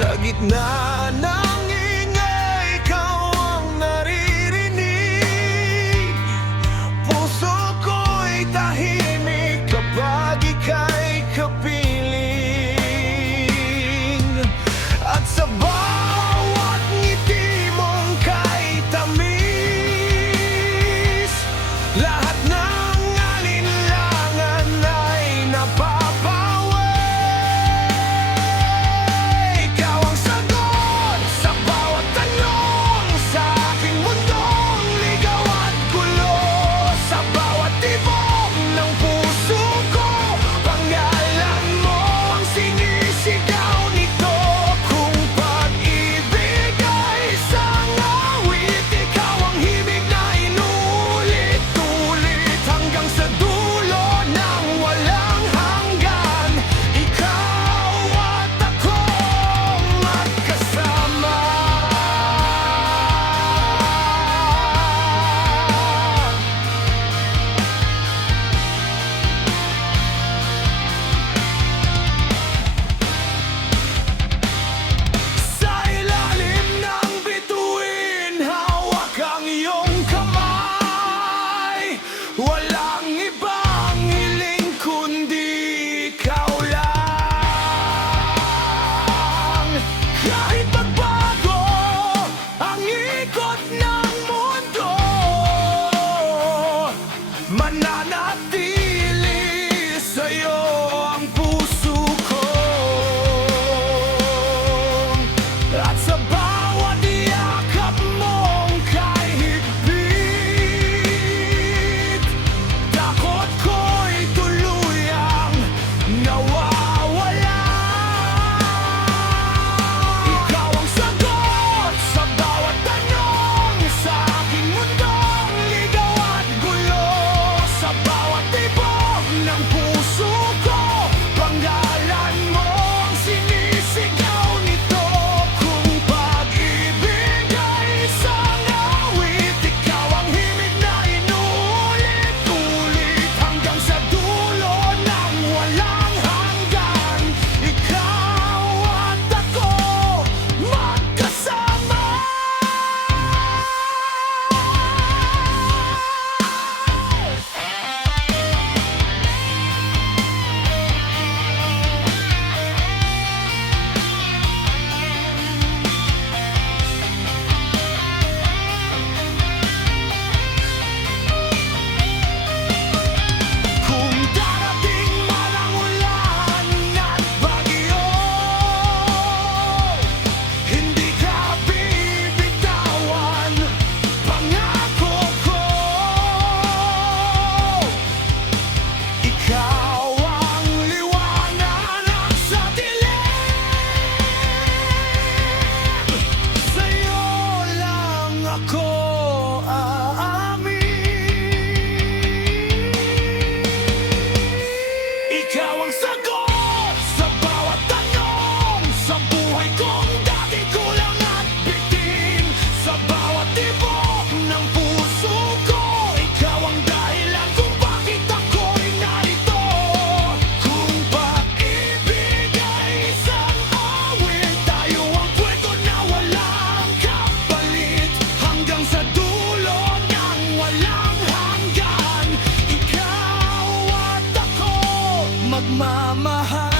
Sa gitna ng ingay, ikaw ang naririnig. Puso ko'y tahimik kapag ika'y kapiling. At sa bawat ngiti mong kay tamis, lahat ng alinlangan ay napapawi. Ikaw ang sagot sa bawat tanong sa aking mundong ligaw at gulo. Sa bawat tibok ng puso ko, pangalan mo ang sinisigaw nito. Kung pag-ibig ay isang awit, ikaw ang himig na inulit-ulit hanggang sa dulo ng walang hanggan. Ikaw at ako magkasama. Sa ilalim ng bituin, hawak ang iyong kamay. Walang ibang hiling kundi ikaw lang. Kahit magbago ang ikot ng mundo, mananatili sa'yo ang puso ko. At sa bawat yakap mong kay higpit, takot ko'y tuluyang nawawala. Ikaw ang sagot sa bawat tanong sa aking mundong ligaw at gulo. Sa bawat tibok ng puso ko, pangalan mo ang sinisigaw nito. Kung pag-ibig ay isang awit, ikaw ang himig na inulit-ulit hanggang sa dulo ng walang hanggan. Ikaw at ako magkasama. Kung darating man ang ulan at bagyo, hindi ka bibitawan, pangako ko. Ikaw ang liwanag sa dilim. Sa'yo lang ako aamin. Ikaw ang sagot sa bawat tanong sa buhay kong dati kulang at bitin. Sa bawat tibok ng puso ko, ikaw ang dahilan kung bakit ako'y narito. Kung pag-ibig ay isang awit, tayo ang kwento na walang kapalit hanggang sa dulo ng walang hanggan. Ikaw at ako magmamahal.